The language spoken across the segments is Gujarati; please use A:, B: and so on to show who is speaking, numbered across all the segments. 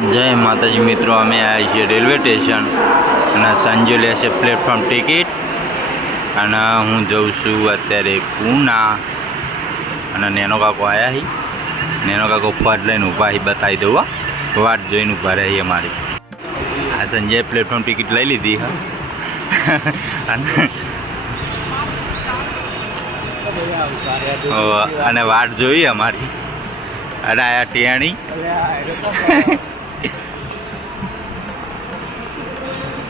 A: જય માતાજી મિત્રો, અમે આવ્યા છીએ રેલવે સ્ટેશન અને સાંજે લેશે પ્લેટફોર્મ ટિકિટ અને હું જઉં છું અત્યારે પૂના અને નેનો કાકો આવ્યા હી. નેનો કાકો ફટ લઈને ઊભા હી, બતાવી દઉં. વાટ જોઈને ઊભા રહી અમારી. આ સંજય પ્લેટફોર્મ ટિકિટ લઈ લીધી, હા. અને વાટ જોઈ અમારી. અને આયા ટિયાણી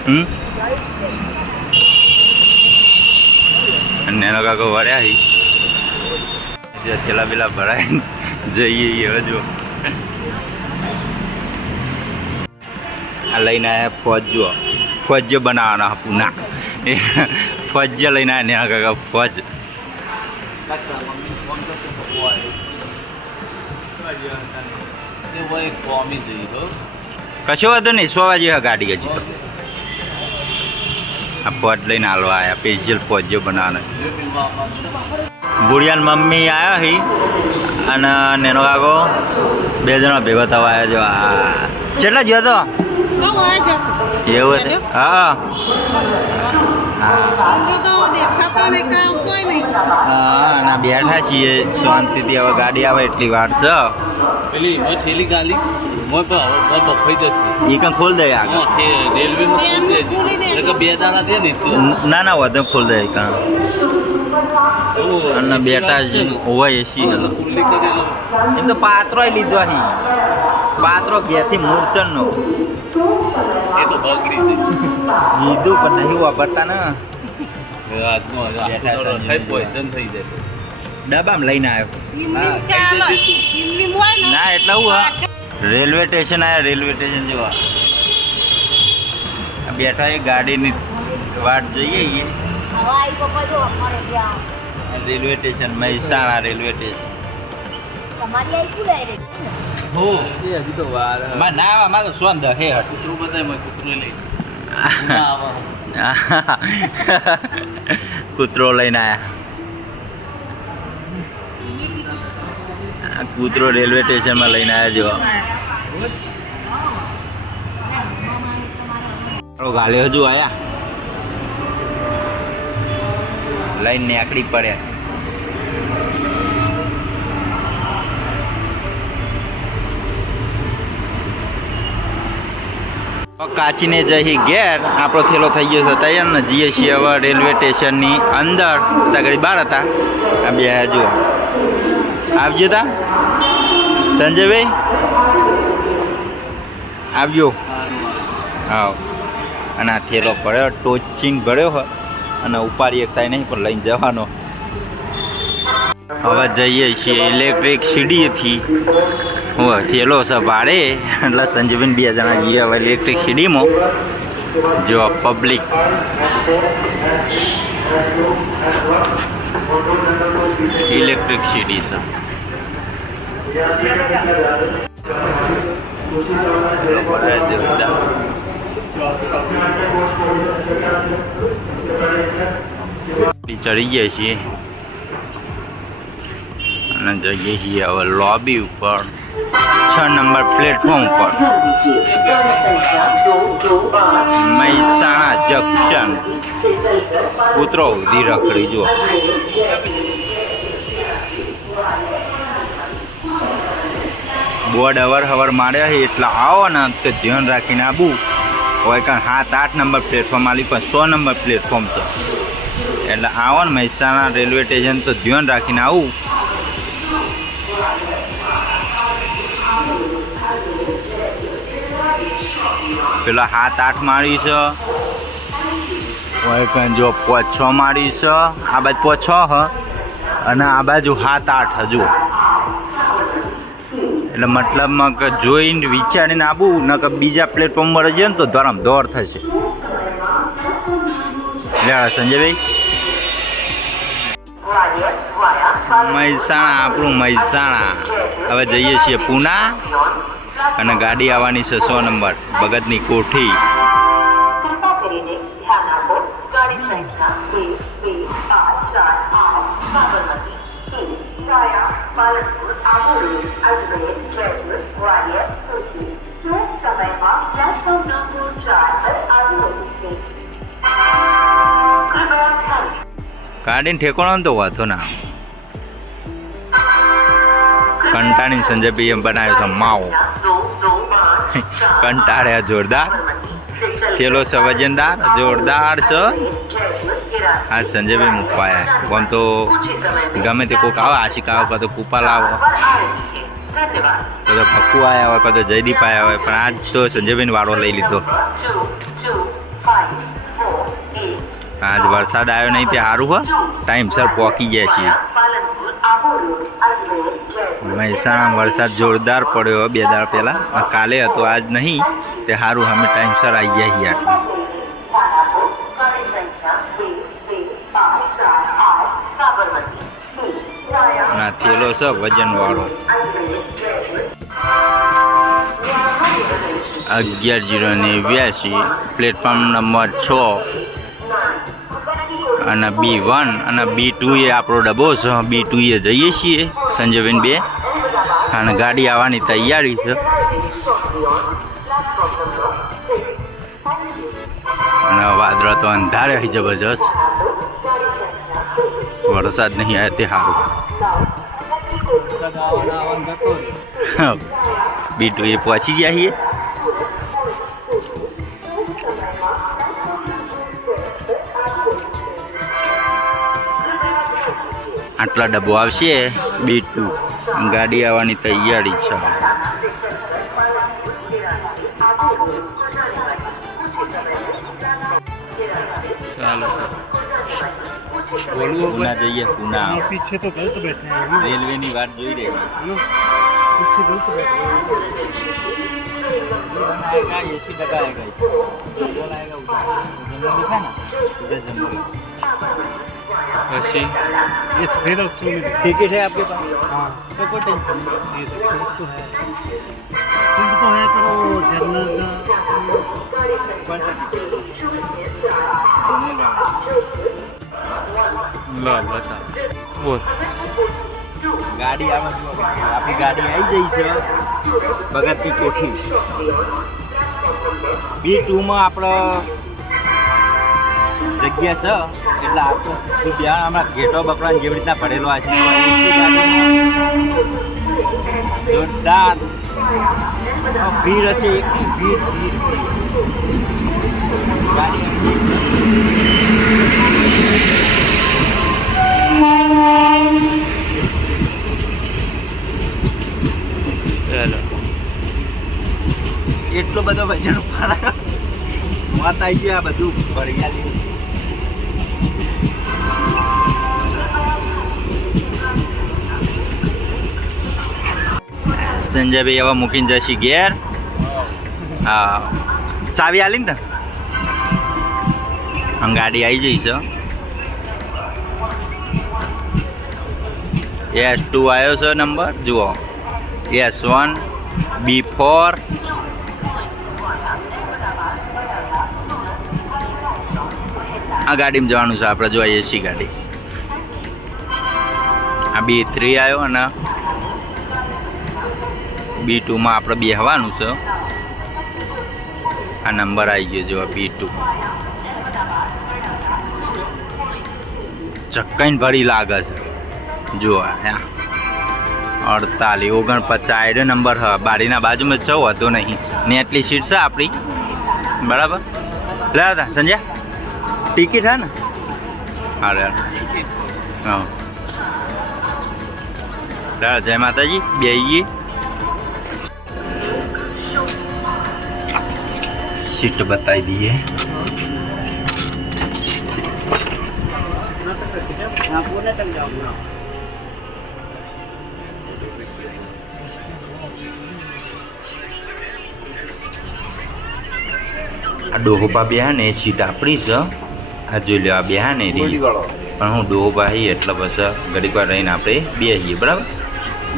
A: હમ? અને એનો કાકો વળ્યા હી. થેલા પેલા ભરાય જઈએ હવે હજુ આ લઈને આવ્યા ફોજો ફોજ બનાવવાના પૂના. ફોજ લઈને આવ્યા ને કાકા ફોજ. કશો વાંધો નહીં, સો વાગે ગાડી હજી તો. આ પોટ લઈને હાલવા આવ્યા સ્પેશિયલ ફોજ બનાવવાનો. બુડિયાન મમ્મી આવ્યા હી, અને નેનો કાકો બે જણા ભેગો થવા આવ્યા જો. આ કેટલા ગયો તો. એવું હા
B: ને.
A: હા, અને બેઠા છીએ, શાંતિથી. હવે ગાડી આવે એટલી વાર છે.
C: પેલી ગાલી. મોય પર જશે.
A: એ કાં ખોલ દે આગળ.
C: રેલવેમાં ખોલી. એટલે બે દાણા દે ને
A: ના ના વધે ખોલ દે કાં અને બેટા
C: જ
A: હોય એસી
C: હેલો
A: એમ તો પાત્રો લીધો અહીં પાત્રો ઘેરથી મૂર્છનનો.
C: એ તો બગડી છે.
A: લીધું પણ નહીં વાપરતા ને. ડબ્બામાં લઈને આવ્યો.
B: ને.
A: ના એટલે હું. હા રેલવે સ્ટેશન આવ્યા રેલવે સ્ટેશન જેવા. બેઠા એ ગાડીની વાટ જોઈએ છીએ
B: હવાઈ પપ્પા જો અમારે ત્યાં.
A: આ railway
B: station Mehsana railway station.
A: હો?
C: હજી તો વાર
A: ના અમારે તો સોન દહે હટ.
C: કૂતરું બધાય કૂતરું લઈ
A: કૂતરો લઈને આયા. આ કૂતરો રેલવે સ્ટેશનમાં લઈને આવ્યા જો ગાલે હજુ આયા. લઈને નીકળી પડ્યા. કાચીને જઈ ઘેર આપણો થેલો થઈ ગયો છે, તૈયાર ને જઈએ છીએ હવે રેલવે સ્ટેશનની અંદર. સગડી બહાર હતા. આ બે જુઓ. આવજો તા. સંજયભાઈ? આવજો. હા અને આ થેલો ભર્યો ટોચિંગ ભર્યો હોય અને ઉપાડી એક નહીં, પણ લઈને જવાનો. હવે જઈએ છીએ ઇલેક્ટ્રિક સીડીથી હું થેલો છે ભાડે, એટલે સંજયભાઈ બે જણા જઈએ હવે ઇલેક્ટ્રિક સીડીમાં. જો પબ્લિક ઇલેક્ટ્રિક સીડી છે. ચડી ગયા છીએ. અને જઈએ છીએ હવે લોબી ઉપર. છ નંબર પ્લેટફોર્મ ઉપર. મહેસાણા જંકશન કૂતરો ઉધી રખડી જો બોર્ડ અવર હવર માર્યા છે, એટલે આવો ને તો ધ્યાન રાખીને આવું હોય કારણ સાત, આઠ નંબર પ્લેટફોર્મ આલી, પણ સો નંબર પ્લેટફોર્મ છે. એટલે આવો ને મહેસાણા રેલવે સ્ટેશન તો ધ્યાન રાખીને આવું. પેલા સાત, આઠ મારી છે. હોય કઈ જો પાંચ, છ મારી છે. આ બાજુ પાંચ, છ હ. અને આ બાજુ સાત, આઠ હજુ. એટલે મતલબમાં કે જોઈને વિચારીને આવું ન કે બીજા પ્લેટફોર્મ પર જઈએ ને તો ધરમ દોર થશે. સંજયભાઈ. મહેસાણા, આપણું મહેસાણા. હવે જઈએ છીએ પૂના અને ગાડી આવવાની છે સો નંબર, ભગતની કોઠી.
D: કરીને ધ્યાન આપો પ્લેટફોર્મ નંબર ચાર કૃપયા
A: ઠેકોણો તો વાંધો ના. કંટાળીને સંજયભાઈ એમ બનાવ્યો છે, માવો. કંટાળ્યા જોરદાર. થેલો છે, વજનદાર, જોરદાર છે. આ સંજયભાઈ મૂકવાયા આમ તો ગમે તે કોક આવે, આશિક આવે તો કૂપા આવે.
D: ધન્યવાદ
A: કાં ભક્કુ આવ્યા હોય કદાચ જયદીપ આવ્યા હોય, પણ આજ તો સંજયભાઈને વાળો લઈ લીધો. આજ વરસાદ આવ્યો નહીં તે સારું હો. ટાઈમસર પહોંચી ગયા છીએ. મહેસાણા વરસાદ જોરદાર પડ્યો બે દાડ પહેલાં. કાલે હતો, આજ નહીં. તે સારું અમે ટાઈમસર આવી ગયા છીએ આટલું.
D: દાનાપુર
A: છે
D: વજન બે
A: અગિયાર જીરો નેવ્યાસી પ્લેટફોર્મ નંબર છ. અને બી વન અને બી ટુ એ આપણો ડબ્બો છે. બી ટુ એ જઈએ છીએ સંજયબેન બે. અને ગાડી આવવાની તૈયારી છે. અને વાદળો તો અંધારે જબરજસ્ત. વરસાદ નહીં આવે તે સારું. બી ટુ એ પહોંચી ગયા છીએ. આટલા ડબ્બો આવશે બી ટુ ગાડી આવવાની તૈયારી છે
C: ચાલો બોલવું
A: પુના જઈએ પુના
E: पीछे तो गलत बैठे हैं ना
A: રેલવેની વાત જોઈ રહી
E: पीछे गलत बैठे हैं
A: आएगा एसी लगा आएगा जंगल आएगा उधर जंगल दिखा ना उधर जंगल
C: પછી
E: ये सफेद अक्षरों में लिखा
A: टिकट है आपके पास
E: हाँ
A: तो कोई टेंशन नहीं
E: ये तो ठीक तो है ठीक तो है पर वो जनरल
A: कौन सा टिकट
C: લો બતા બોલ
A: ગાડી આવે છે આપણી ગાડી આવી જઈ છે ભગતની કોઠી બી ટુમાં આપણો જગ્યા છે એટલે આખો ત્યાં હમણાં ઘેટો બકરા જેવી રીતના ભરેલો આ છે જોરદાર આ ભીડ હશે એકની ભીડ ભીડ ગાડી
C: ચાલો
A: એટલો બધો વજન ઉપાડાયો મત આવી ગયા બધું ભરિયાલી સંજયભાઈ હવે મૂકીને જશી ઘેર. હા. ચાવી આલી ને તને ગાડી આવી જઈશ એસ ટુ આવ્યો છે નંબર. જુઓ. S one, B four. આ ગાડીમાં જવાનું છે આપણે. જો એસી ગાડી. આ બી થ્રી આવ્યો અને બી ટુમાં આપણે બેહવાનું છે. આ નંબર આવી ગયો જો બી ટુ ચક્કઈન ભરી લાગે છે. જુઓ ત્યાં અડતાલીસ ઓગણપચાસ એડો નંબર હ. બારીના બાજુમાં છ હતો નહીં. ને એટલી સીટ છે આપણી. બરાબર? લે હતા સંજય ટિકિટ હે ને? ટિકિટ. હા. જય માતાજી. બેહીએ. સીટ બતાવી દઈએ આ ડોહોબા બેહાને સીટ આપણી છે આ જોઈ લો આ બેહા ને રહી પણ હું ડોહોબા હી એટલે પછી ઘડીક વાર રહીને આપણે બેહીએ બરાબર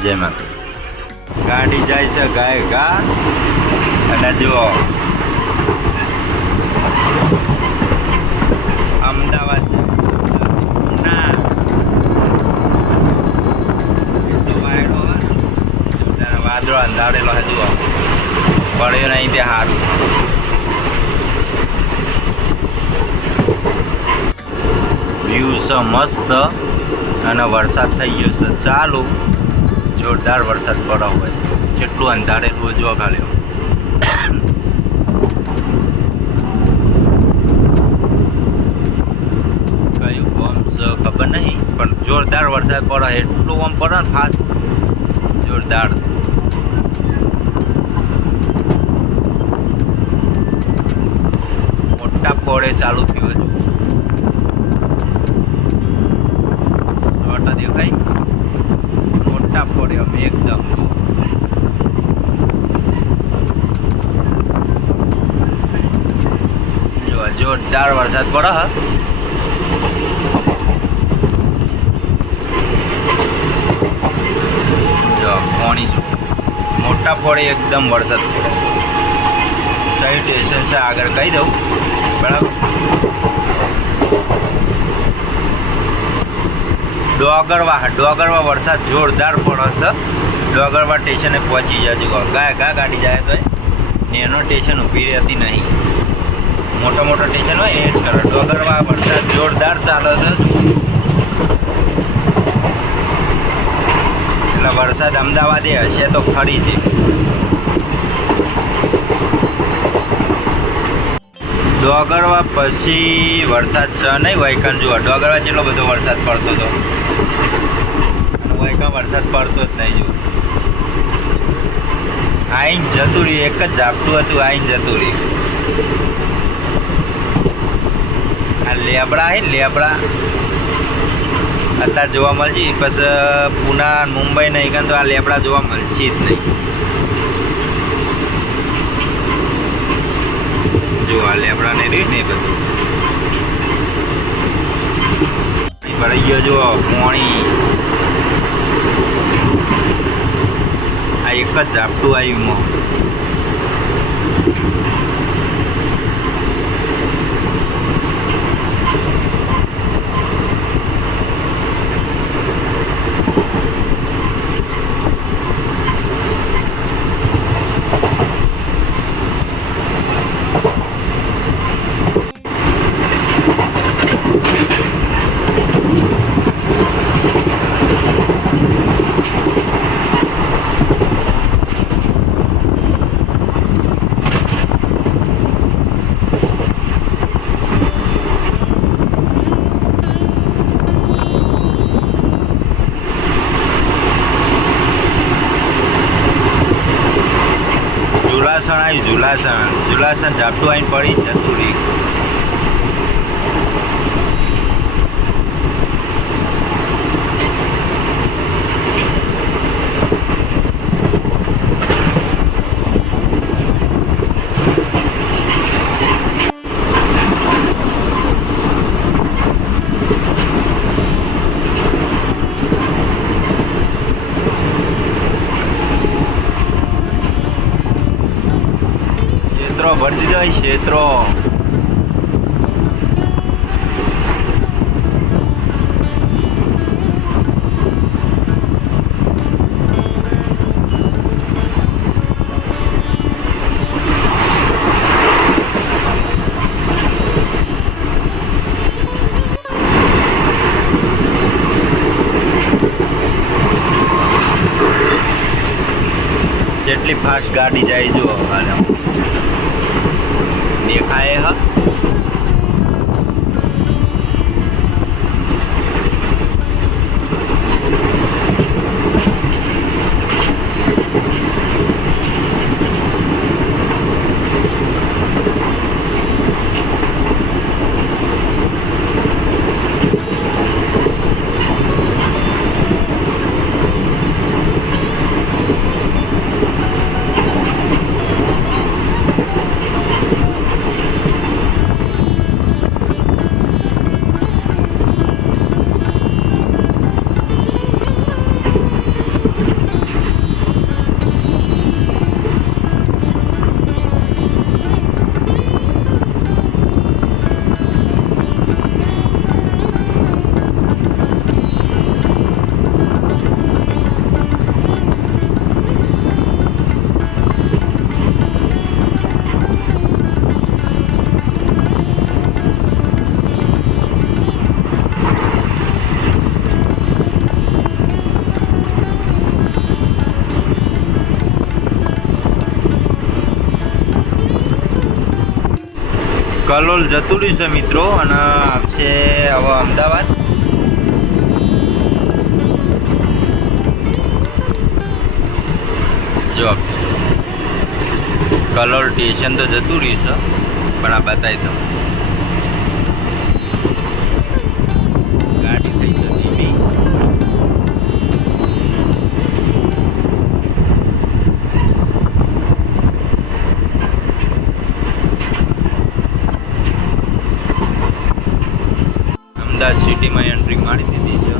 A: જય માતા ગાડી જાય છે ગાય ગા અને જુઓ એટલો વાયડો હે. જોરદાર વાદળો અંધારેલો હે જુઓ પડ્યો નહીં તે સારું વ્યૂ છે મસ્ત અને વરસાદ થઈ ગયો છે. ચાલુ જોરદાર વરસાદ પડ્યો હોય. કેટલું અંધારેલું જો ખાલી કયું કોમ છે ખબર નહીં, પણ જોરદાર વરસાદ પડે એટલું આમ પડે ને ફાસ્ટ. જોરદાર. પોળે ચાલુ થયું હજુ. ઓટા દેખાય. મોટા ફોડે અમે એકદમ. જોરદાર વરસાદ પડે હા. પાણી મોટા પડે એકદમ વરસાદ પડે. કઈ સ્ટેશન છે, આગળ કહી દઉં. બરાબર? ડોગરવા ડોગરવા વરસાદ જોરદાર પડે છે. ડોગરવા સ્ટેશને પહોંચી જજો. ગા ગા ગાડી જાય તો એનો સ્ટેશન ઊભી રહેતી નહીં. મોટા મોટા સ્ટેશન હોય એ જ કરે. ડોગરવા વરસાદ જોરદાર ચાલે છે. એટલે વરસાદ અમદાવાદે હશે તો ખરી છે ડોગરવા પછી વરસાદ છે, નહીં વાયકાન જુઓ ડોગરવા જેટલો બધો વરસાદ પડતો હતો વાયકાન વરસાદ પડતો જ નહીં જુઓ આઈન જતું રહ્યું એક જ ઝાપટું હતું, આઈન જતું રહ્યું આ લેબડા હે, લેબડા. અત્યારે જોવા મળશે. પછી પૂના, મુંબઈ નહીં કાં તો આ લેબડા જોવા મળશે જ નહીં. જો આ લેબડા ને રહ્યું ને બધું ગયો જો પોણી આ એક જ ઝાપટું આવ્યું માં ઝુલાસણ આવ્યું ઝુલાસણ ઝુલાસણ ઝાપટું આવીને પડી જતું રહી ક્ષેત્રો ભરી ક્ષેત્રો. જેટલી ફાસ્ટ ગાડી જાય જુઓ કલોલ જતું રહ્યું છે મિત્રો અને આવશે હવે અમદાવાદ. જો કલોલ સ્ટેશન તો જતું રહ્યું છે, પણ આ બતાવી દઉં. અમદાવાદ સિટીમાં એન્ટ્રી મારી દીધી છે.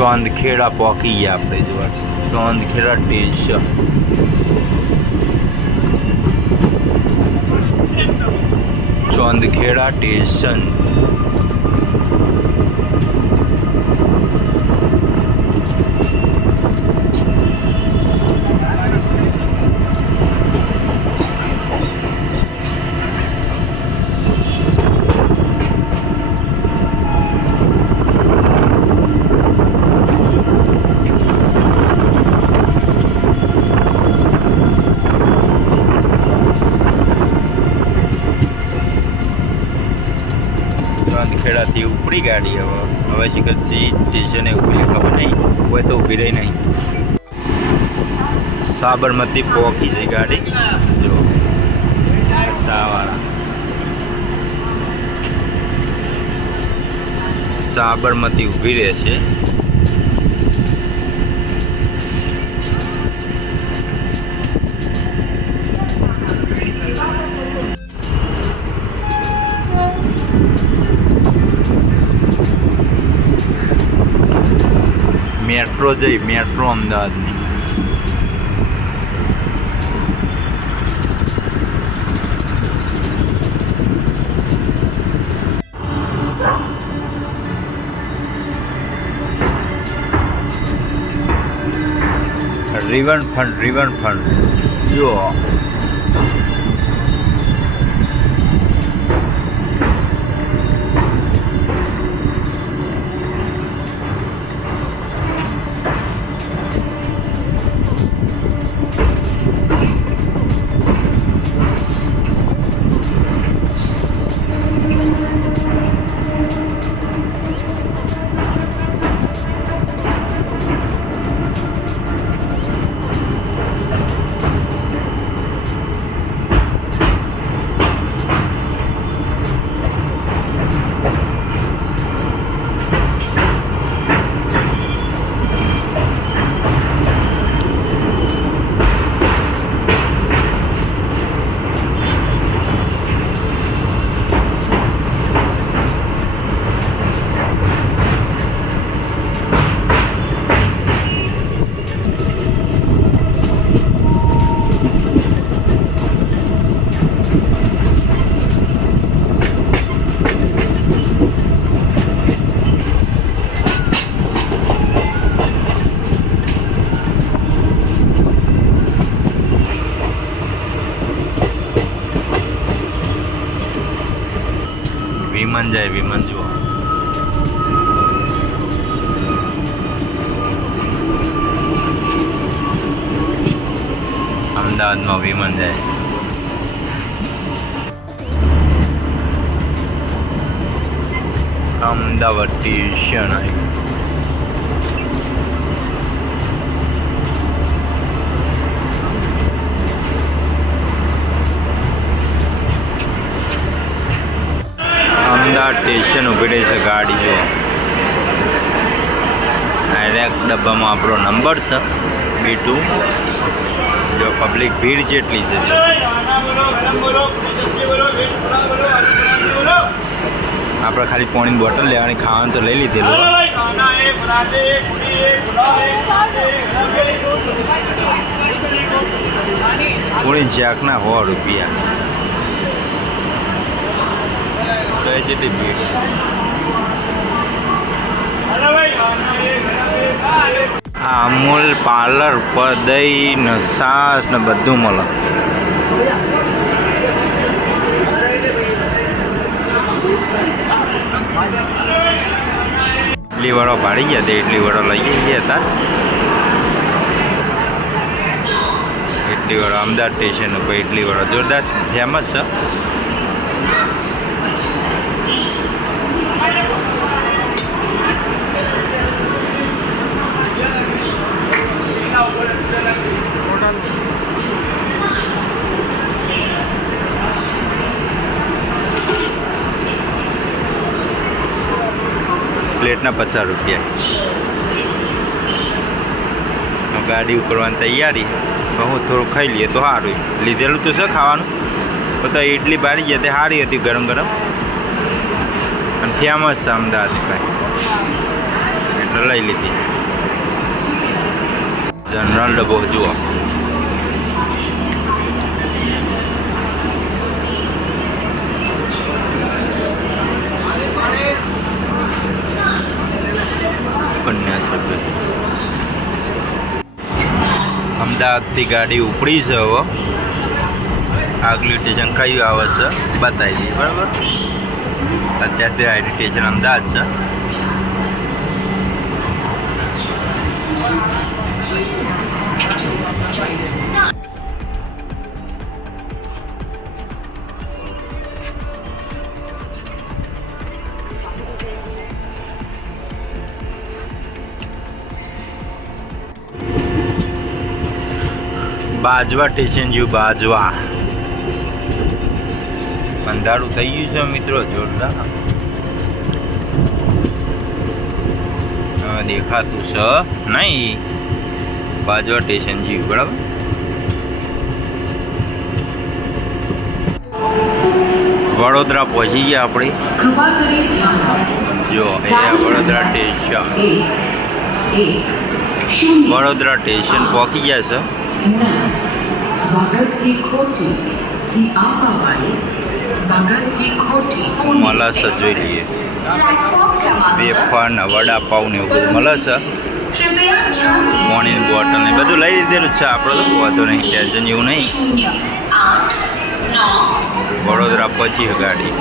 A: ચોંદખેડા પોકી ગયા આપણે જોવા ચોંદખેડા સ્ટેશન ચોંદખેડા સ્ટેશન ઉપડી ગાડી હવે. હવે શીખર સ્ટેશને ઊભી ખબર નહીં? હોય તો ઊભી રહી નહીં. સાબરમતી પહોંચી જઈ ગાડી. જો. ચાવાળા સાબરમતી ઊભી રહે મેટ્રો જઈ મેટ્રો અમદાવાદની રિવન ફંડ જો જાય વિમાન જુઓ. અમદાવાદમાં વિમાન જાય. અમદાવાદ સ્ટેશન આવી અમદાવાદ સ્ટેશન ઊભી રહી છે, ગાડી જો ડાયરેક્ટ ડબ્બામાં આપણો નંબર છે બી ટુ જો પબ્લિક ભીડ જેટલી છે. આપણે ખાલી પોણીની બોટલ લેવાની, ખાવાનું તો લઈ લીધેલું. પૂરી જાકના સો રૂપિયા. તો એ જેટલી ભીડ આ અમૂલ પાર્લર પર દહીં ને સાસ ને બધું મળે. ઇડલી વડો પાડી ગયા તે ઇડલી વડો લઈ ગયા હતા. ઇડલી વડો અમદાવાદ સ્ટેશન ઉપર ઇડલી વડો. જોરદાર ફેમસ છે. પ્લેટના પચાસ રૂપિયા. ગાડી ઉપરવાની તૈયારી હું થોડું ખાઈ લઈએ તો સારું લીધેલું તો છે ખાવાનું. પોતા ઇડલી બારી ગયા તે સારી હતી ગરમ ગરમ. અને ફેમસ છે અમદાવાદની ભાઈ. એટલે લઈ લીધી. જનરલ ડબ્બો જુઓ. અમદાવાદથી ગાડી ઉપડી છે આગલું સ્ટેશન કયું આવે છે? બતાવી દઈએ. બરાબર? અત્યારથી આઈડી સ્ટેશન અમદાવાદ છે. બાજવા સ્ટેશન જેવું બાજવા. અંધારું થઈ ગયું છે મિત્રો જોરદાર. દેખાતું છે. નહીં બાજવા સ્ટેશન જેવું બરાબર? વડોદરા પહોંચી ગયા આપણે. જો એ વડોદરા સ્ટેશન. વડોદરા સ્ટેશન પહોંચી ગયા છે.
F: ના ભગત કી ખોટી થી આંબાવાળી ભગત
A: કી ખોટી મળસ જોઈએ વેફર વડાપાઉં ને એવું બધું
F: મળશે
A: મોર્નિંગ બોટલ ને બધું લઈ લીધેલું છે આપણે તો વાંધો નહીં ટેન્શન એવું નહીં વડોદરા પછી ગાડી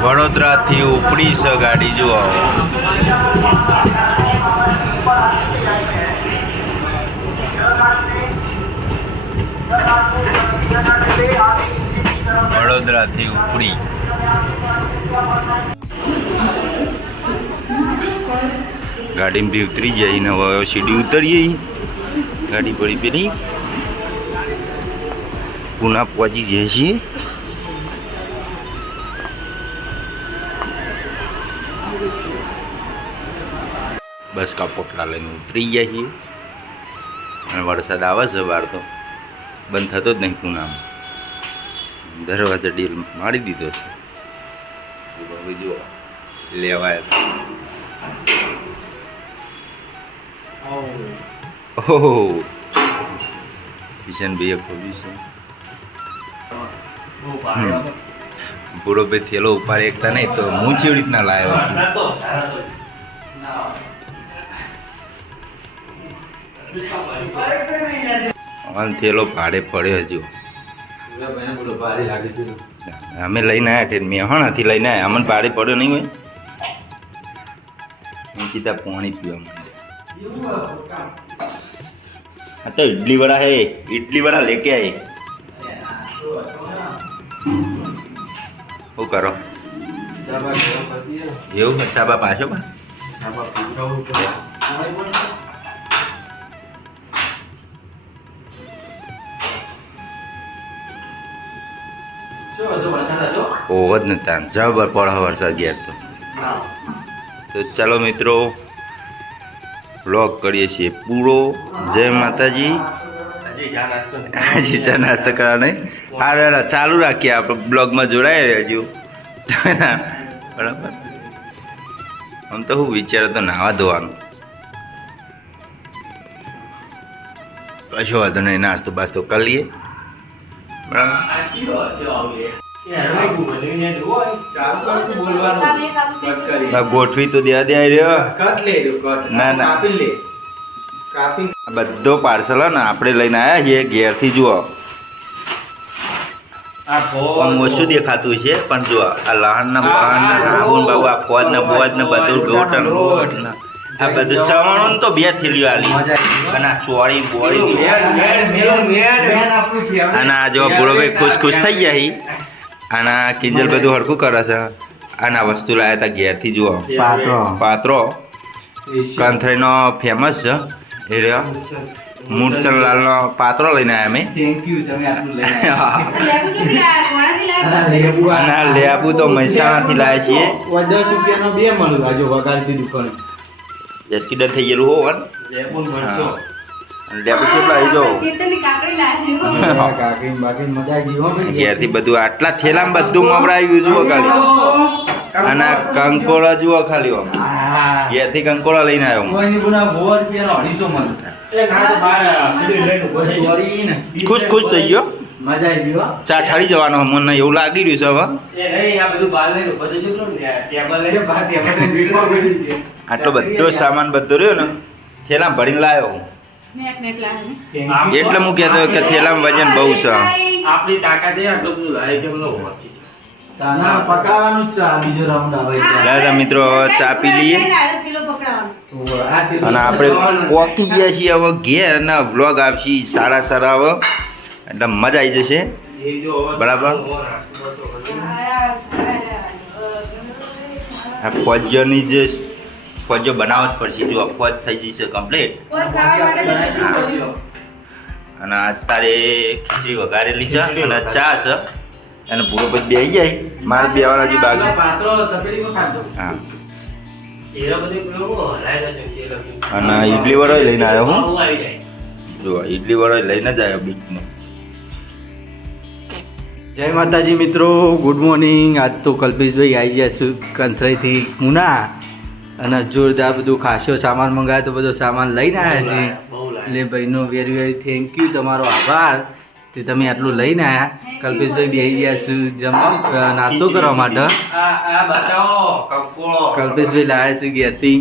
A: વડોદરાથી ઉપડી છે ગાડી જુઓ વડોદરાથી ઉપડી. ગાડીમાંથી ઉતરી જાય ને હવે સીડી ઉતરીએ ગાડી પડી પેલી. પુના પહોંચી જઈએ છીએ બસ કાપોટલા લઈને ઉતરી ગયા છીએ. અને વરસાદ આવે છે બહાર તો. બંધ થતો જ નહીં પૂનામાં દરવાજો ડીલ મારી દીધો છે હવે જુઓ લેવાય ઓહો કિશન ભાઈએ ખોલ્યું છે હમ. બુડો ભાઈ થેલો ઉપાડી એકતા નહીં તો હું કેવી રીતના લાવ્યો અને થેલો ભાડે પડ્યો હજુ. અમે લઈને આવ્યા ઠેર મેહોણાથી લઈને આવ્યા અમને ભાડે પડ્યો નહીં હોય. હું કીધા પાણી પીવા માંડે. આ તો ઇડલી વડા હે. ઇડલી વડા લેકે આયે. શું કરો? એવું? સાબા પાછો બા. ઓહો ને નતા જબર પડે વરસાદ ગયા તો. તો ચાલો મિત્રો વ્લોગ કરીએ છીએ પૂરો. જય માતાજી. હજી ચા નાસ્તો કરવા નહીં. સારું દાદા ચાલુ રાખીએ આપણે. બ્લોગમાં જોડાઈ રહેજો. બરાબર? આમ તો હું વિચાર તો નાવા ધોવાનું. કશો વાંધો નહીં નાસ્તો બાસ્તો કરી લઈએ. બરાબર? ગોઠવી તો દે દે રહ્યો ના ના બધો પાર્સલ ને આપણે લઈને આવ્યા છીએ ઘેરથી જુઓ ઓછું દેખાતું છે પણ જુઓ આ લહણ ને બહણ ને સાબુ બાબુ આ ફોજ ને બોજ ને બધું ગોટન આ બધું ચવાણું ને તો બે થેલીઓ આલી અને આ ચોળી બોળી અને આ જો ભાઈ ખુશ ખુશ થઈ ગયા હી અને આ કિંજલ બધું હરખું કરે છે. આના વસ્તુ લાયા હતા ઘેરથી જુઓ. પાત્રો. પાત્રો. કંથરીનો ફેમસ છે. એ રહ્યો. મૂળચંદલાલનો પાત્રો લઈને આવ્યા અમે અને આ લેબુ તો મહેસાણાથી લાવ્યા છીએ.
E: દસ રૂપિયાનો બે મળ્યું આજે વગાડતી દુકાન.
A: એક્સિડન્ટ થઈ ગયેલું હોવન. ઘેરથી બધું આટલા થેલામાં બધું મમરાયું જુઓ ખાલી. અને કંકોળા જુઓ ખાલી આમ. ઘેરથી કંકોડા લઈને આવ્યો ખુશ ખુશ થઈ ગયો.
E: મજા આવી ગઈ હો.
A: ચા ઠાળી જવાનો મને એવું લાગી રહ્યું છે હવે. આટલો બધો સામાન બધો રહ્યો ને થેલામાં ભરીને લાવ્યો હું. એટલે હું કહેતો કે થેલામાં વજન બહુ છે.
C: આપણી તાકાત એ આટલું બધું લાવે કે એમનો
E: તાના પકાવવાનું જ છે આ બીજો રાઉન્ડ આવે એટલે.
A: દાદા મિત્રો હવે ચા પી લઈએ.
E: તો આ તે-
A: અને આપણે પોકી ગયા છીએ હવે ઘેર અને વ્લોગ આવશે સારા સારા હવે. એટલે મજા આવી જશે.
C: એ જો હવે
A: બરાબર.
C: હોય.
A: આ ફોજ્યોની જે ફોજો બનાવવા જ પડશે. જો ફોજ થઈ જશે કમ્પ્લીટ અને અત્યારે તારે ખીચડી વઘારેલી છે અને ચા છે. અને પૂરો પછી બેસી જાય. મારે બેવાના હજી જે
E: પાત્રો
A: હા. અને ઈડલી વડો લઈને આવ્યો હું. જો ઈડલી વડો લઈને જ આવ્યો બીજનો
E: જય માતાજી મિત્રો ગુડ મોર્નિંગ. આજ તો કલ્પેશભાઈ આવી ગયા છું કંથરાઈથી મુના. અને જોરદાર બધું ખાસો સામાન મંગાવ્યો તો બધો સામાન લઈને આવ્યા
C: છે
E: એટલે ભાઈનો વેરી વેરી થેન્ક યુ તમારો આભાર. તે તમે આટલું લઈને આવ્યા કલ્પેશભાઈ બેસી ગયા છું જમવા નાસ્તો કરવા માટે.
C: આ આ બતાવો કંકોળો.
E: કલ્પેશભાઈ લાવ્યા છે ઘેરથી.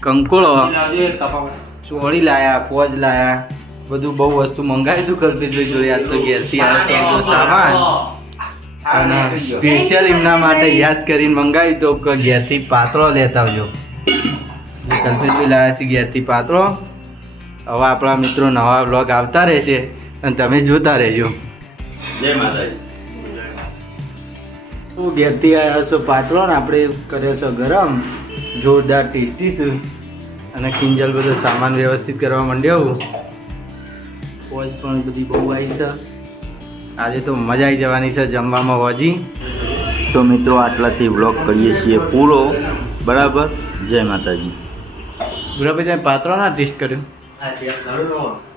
E: કંકોળો. ચોળી લાયા પોજ લાયા. બધું બહુ વસ્તુ મંગાવ્યું હતું કલ્પેશભાઈ જોડે. આજ તો ઘેરથી આવ્યો સામાન અને સ્પેશિયલ એમના માટે યાદ કરીને મંગાવી તો કે ઘેરથી પાત્રો લેતા આવજો. કલ્પેશભાઈ લાવ્યા છે ઘેરથી પાત્રો. હવે આપણા મિત્રો નવા બ્લોગ આવતા રહેશે અને તમે જોતા રહેજો.
A: જય માતાજી.
E: હું ઘેરથી આવ્યો છો પાત્રો ને આપણે કર્યો છો ગરમ. જોરદાર ટેસ્ટી છે. અને કિંજલ બધો સામાન વ્યવસ્થિત કરવા માંડ્યો. હું પોચ પણ બધી બહુ આવી છે. આજે તો મજા આવી જવાની છે જમવામાં હોજી.
A: તો મિત્રો આટલાથી વ્લોગ કરીએ છીએ પૂરો. બરાબર? જય માતાજી.
E: બરાબર તમે પાત્રો ના ટેસ્ટ કર્યો?
C: હા.